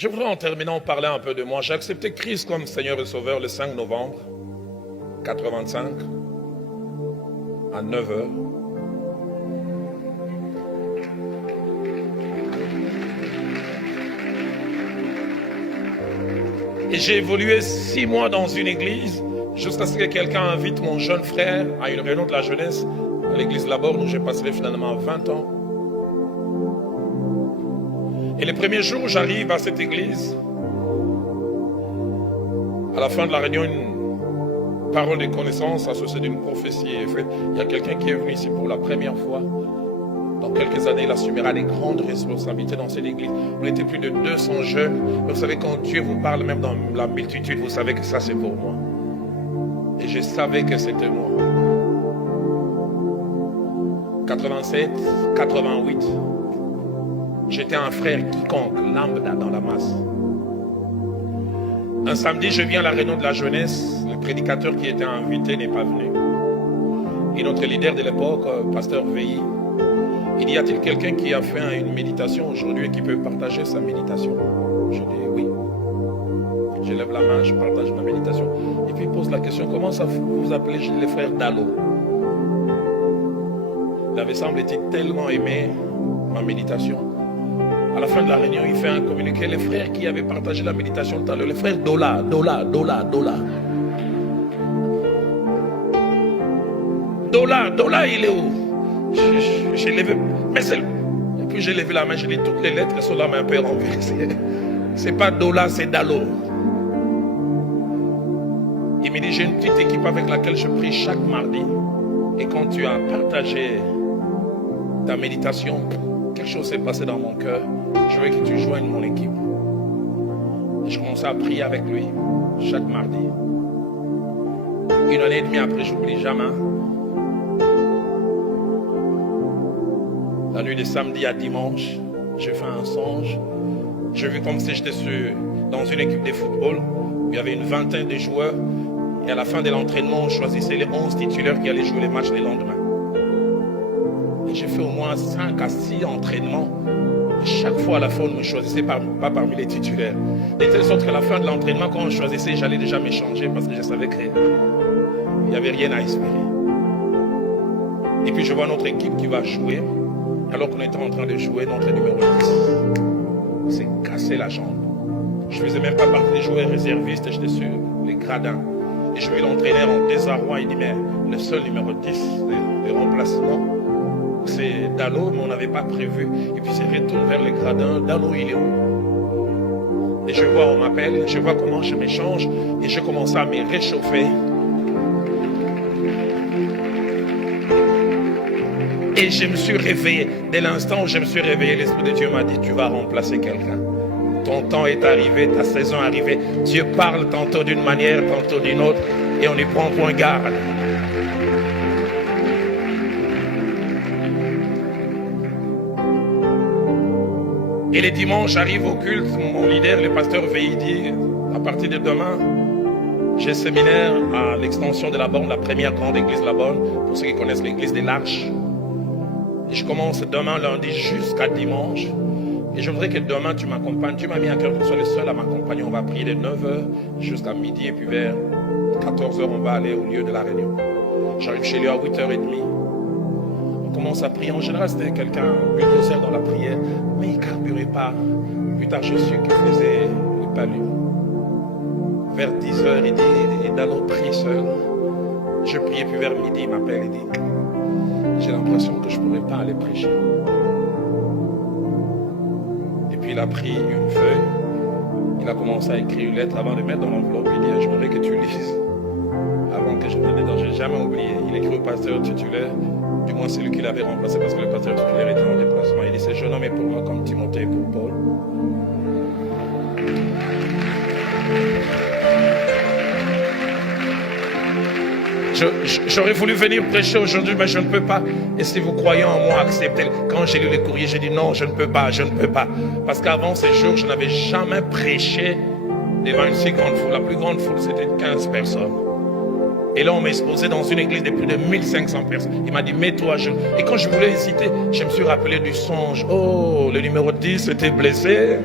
Je voudrais en terminant parler un peu de moi. J'ai accepté Christ comme Seigneur et Sauveur le 5 novembre 85 à 9 heures. Et j'ai évolué 6 mois dans une église jusqu'à ce que quelqu'un invite mon jeune frère à une réunion de la jeunesse à l'église Laborne où j'ai passé finalement 20 ans. Et les premiers jours où j'arrive à cette église, à la fin de la réunion, une parole de connaissance associée d'une prophétie est faite. Il y a quelqu'un qui est venu ici pour la première fois. Dans quelques années, il assumera des grandes responsabilités dans cette église. On était plus de 200 jeunes. Vous savez, quand Dieu vous parle, même dans la multitude, vous savez que ça, c'est pour moi. Et je savais que c'était moi. 87, 88, j'étais un frère quiconque, lambda dans la masse. Un samedi, je viens à la réunion de la jeunesse. Le prédicateur qui était invité n'est pas venu. Et notre leader de l'époque, pasteur Veilly, il dit, y a-t-il quelqu'un qui a fait une méditation aujourd'hui et qui peut partager sa méditation? Je dis oui. Je lève la main, je partage ma méditation. Et puis il pose la question, comment ça vous appelez les frères Dalo? Il avait semble-t-il tellement aimé ma méditation. À la fin de la réunion, il fait un communiqué. Les frères qui avaient partagé la méditation tout à l'heure, les frères Dola. Dola, il est où? J'ai levé, mais c'est... Et puis j'ai levé la main, j'ai dit toutes les lettres sont la main un peu renversées. C'est pas Dola, c'est Dalo. Il me dit, j'ai une petite équipe avec laquelle je prie chaque mardi. Et quand tu as partagé ta méditation, quelque chose s'est passé dans mon cœur. Je veux que tu joignes mon équipe. Et je commençais à prier avec lui chaque mardi. 1 année et demie après, j'oublie jamais. La nuit de samedi à dimanche, j'ai fait un songe. J'ai vu comme si j'étais dans une équipe de football où il y avait une vingtaine de joueurs. Et à la fin de l'entraînement, on choisissait les 11 titulaires qui allaient jouer les matchs le lendemain. Et j'ai fait au moins 5 à 6 entraînements. Et chaque fois à la fin, on ne me choisissait pas parmi les titulaires. De telle sorte qu'à la fin de l'entraînement, quand on choisissait, j'allais déjà m'échanger parce que je savais qu'il n'y avait rien à espérer. Et puis je vois notre équipe qui va jouer. Alors qu'on était en train de jouer, notre numéro 10 s'est cassé la jambe. Je ne faisais même pas partie des joueurs réservistes, j'étais sur les gradins. Et je vis l'entraîneur en désarroi, il dit, mais le seul numéro 10 de remplacement, c'est Dalo, mais on n'avait pas prévu. Et puis il retourne vers les gradins, Dalo, il est où? Et je vois, on m'appelle, je vois comment je m'échange, et je commence à me réchauffer. Et je me suis réveillé. Dès l'instant où je me suis réveillé, l'Esprit de Dieu m'a dit, tu vas remplacer quelqu'un. Ton temps est arrivé, ta saison est arrivée. Dieu parle tantôt d'une manière, tantôt d'une autre, et on y prend point garde. Et les dimanches, j'arrive au culte, mon leader, le pasteur Veilly, dit, à partir de demain, j'ai séminaire à l'extension de la Borne, la première grande église de la Borne, pour ceux qui connaissent l'église des Larches. Et je commence demain, lundi, jusqu'à dimanche. Et je voudrais que demain, tu m'accompagnes. Tu m'as mis à cœur que tu sois le seul à m'accompagner. On va prier de 9h jusqu'à midi. Et puis vers 14h, on va aller au lieu de la réunion. J'arrive chez lui à 8h30. On commence à prier. En général, c'était quelqu'un bulldozer dans la prière. Mais il ne carburait pas. Plus tard, je suis qu'il faisait le palu. Vers 10h, il dit, Dalo, prie seul. Je priais, puis vers midi, il m'appelle et dit, j'ai l'impression que je ne pourrais pas aller prêcher. Et puis il a pris une feuille, il a commencé à écrire une lettre avant de mettre dans l'enveloppe. Il dit, je voudrais que tu lises avant que je ne te donne. Je n'ai jamais oublié. Il écrit au pasteur titulaire, du moins celui qui l'avait remplacé parce que le pasteur titulaire était en déplacement. Il dit, ce jeune homme est pour moi comme Timothée pour Paul. J'aurais voulu venir prêcher aujourd'hui, mais je ne peux pas. Et si vous croyez en moi, acceptez-le. Quand j'ai lu le courrier, j'ai dit non, je ne peux pas. Parce qu'avant ces jours, je n'avais jamais prêché devant une si grande foule. La plus grande foule, c'était 15 personnes. Et là, on m'a exposé dans une église de plus de 1500 personnes. Il m'a dit, mets-toi à genoux. Et quand je voulais hésiter, je me suis rappelé du songe. Oh, le numéro 10 était blessé.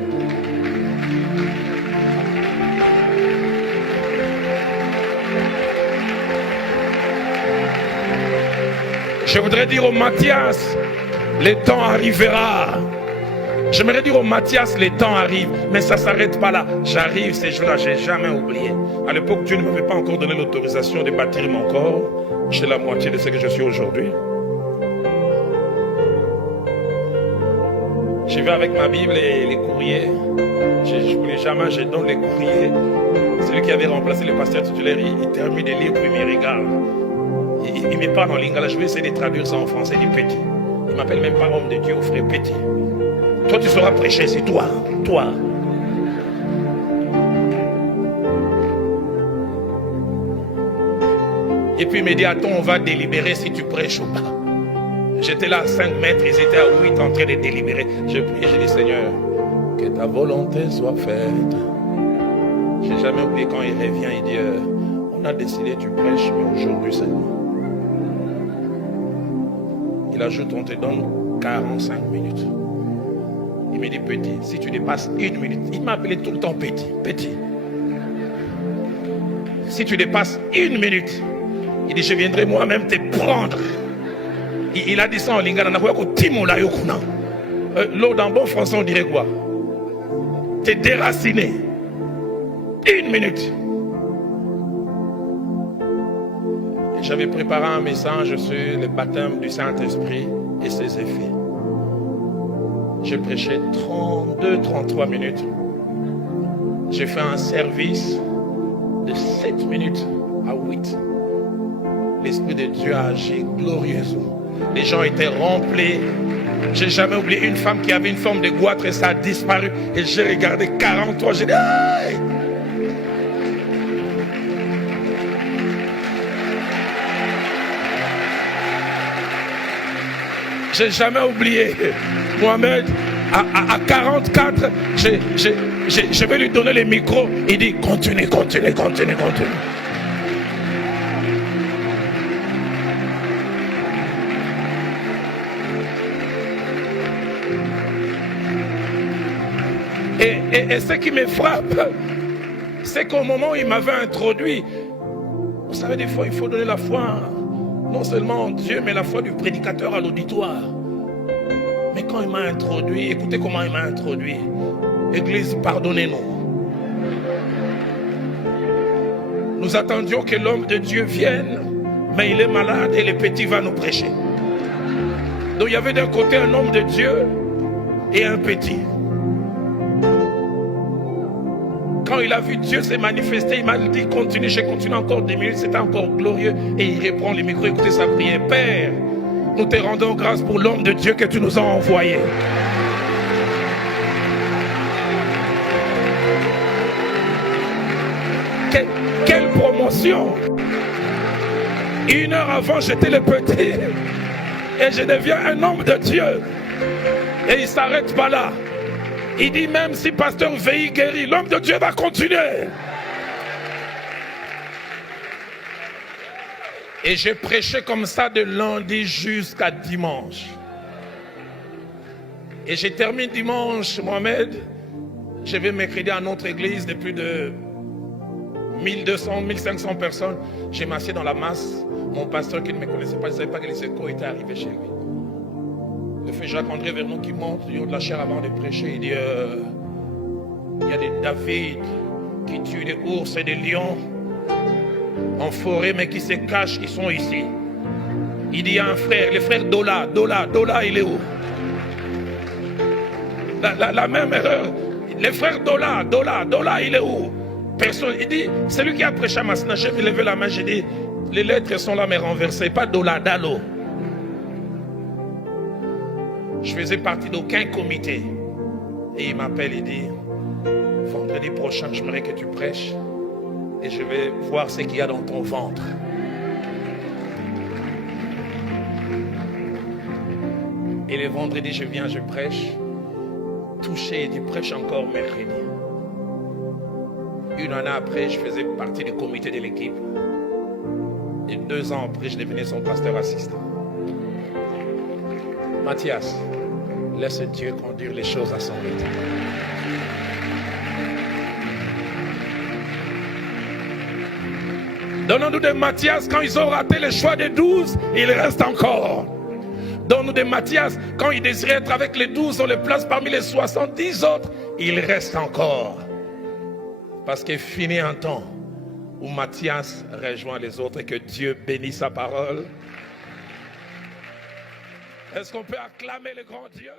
Je voudrais dire au Mathias, le temps arrivera. J'aimerais dire au Mathias, le temps arrive, mais ça ne s'arrête pas là. J'arrive ces jours-là, je n'ai jamais oublié. À l'époque, Dieu ne m'avait pas encore donné l'autorisation de bâtir mon corps. J'ai la moitié de ce que je suis aujourd'hui. Je vais avec ma Bible et les courriers. Je ne voulais jamais, je donne les courriers. Celui qui avait remplacé le pasteur titulaire, il termine de lire, puis il me regarde. Il me parle en lingala. Je vais essayer de traduire ça en français, il dit petit. Il ne m'appelle même pas homme de Dieu, frère petit. Toi, tu sauras prêcher, c'est toi. Toi. Et puis il me dit, attends, on va délibérer si tu prêches ou pas. J'étais là à 5 mètres, ils étaient à 8 en train de délibérer. Je prie, je dis, Seigneur, que ta volonté soit faite. Je n'ai jamais oublié quand il revient, il dit, on a décidé, tu prêches, mais aujourd'hui, Seigneur. Il ajoute, on te donne 45 minutes. Il me dit, petit, si tu dépasses 1 minute, il m'a appelé tout le temps petit, petit. Si tu dépasses 1 minute, il dit, je viendrai moi-même te prendre. Il a dit ça en lingala. L'eau dans bon français, on dirait quoi? T'es déraciné. 1 minute. J'avais préparé un message sur le baptême du Saint-Esprit et ses effets. J'ai prêché 32-33 minutes. J'ai fait un service de 7 minutes à 8. L'Esprit de Dieu a agi glorieusement. Les gens étaient remplis. J'ai jamais oublié une femme qui avait une forme de goitre et ça a disparu. Et j'ai regardé 43. J'ai dit, aïe! J'ai jamais oublié. Mohamed, à 44, je vais lui donner le micro. Il dit, continue, continue, continue, continue. Et ce qui me frappe, c'est qu'au moment où il m'avait introduit, vous savez, des fois, il faut donner la foi, non seulement en Dieu, mais la foi du prédicateur à l'auditoire. Mais quand il m'a introduit, écoutez comment il m'a introduit. Église, pardonnez-nous. Nous attendions que l'homme de Dieu vienne, mais il est malade et le petit va nous prêcher. Donc il y avait d'un côté un homme de Dieu et un petit. Quand il a vu Dieu se manifester, il m'a dit continue, j'ai continué encore 10 minutes, c'était encore glorieux. Et il reprend le micro, écoutez sa prière. Père, nous te rendons grâce pour l'homme de Dieu que tu nous as envoyé. Quelle promotion! 1 heure avant, j'étais le petit. Et je deviens un homme de Dieu. Et il ne s'arrête pas là. Il dit même si pasteur Veille guérit, l'homme de Dieu va continuer. Et j'ai prêché comme ça de lundi jusqu'à dimanche. Et j'ai terminé dimanche, Mohamed. Je vais mercredi à notre église de plus de 1200, 1500 personnes. J'ai m'assieds dans la masse. Mon pasteur qui ne me connaissait pas, il ne savait pas que les échos étaient arrivés chez lui. Le fait Jacques-André Vernon qui monte du haut de la chair avant de prêcher, il dit il y a des David qui tuent des ours et des lions en forêt, mais qui se cachent, ils sont ici. Il dit il y a un frère, le frère Dola, il est où? La même erreur. Le frère Dola, il est où? Personne. Il dit, celui qui a prêché à Masna, j'ai levé la main, j'ai dit, les lettres sont là mais renversées, pas Dola, Dalo. Je faisais partie d'aucun comité. Et il m'appelle, il dit, vendredi prochain, j'aimerais que tu prêches. Et je vais voir ce qu'il y a dans ton ventre. Et le vendredi, je viens, je prêche. Touché, il prêche encore mercredi. 1 année après, je faisais partie du comité de l'équipe. Et 2 ans après, je devenais son pasteur assistant. Mathias, laisse Dieu conduire les choses à son rythme. Donne-nous des Matthias quand ils ont raté le choix des 12, il reste encore. Donne-nous des Matthias quand ils désiraient être avec les 12, on les place parmi les 70 autres, il reste encore. Parce qu'il finit un temps où Matthias rejoint les autres et que Dieu bénisse sa parole. Est-ce qu'on peut acclamer le grand Dieu?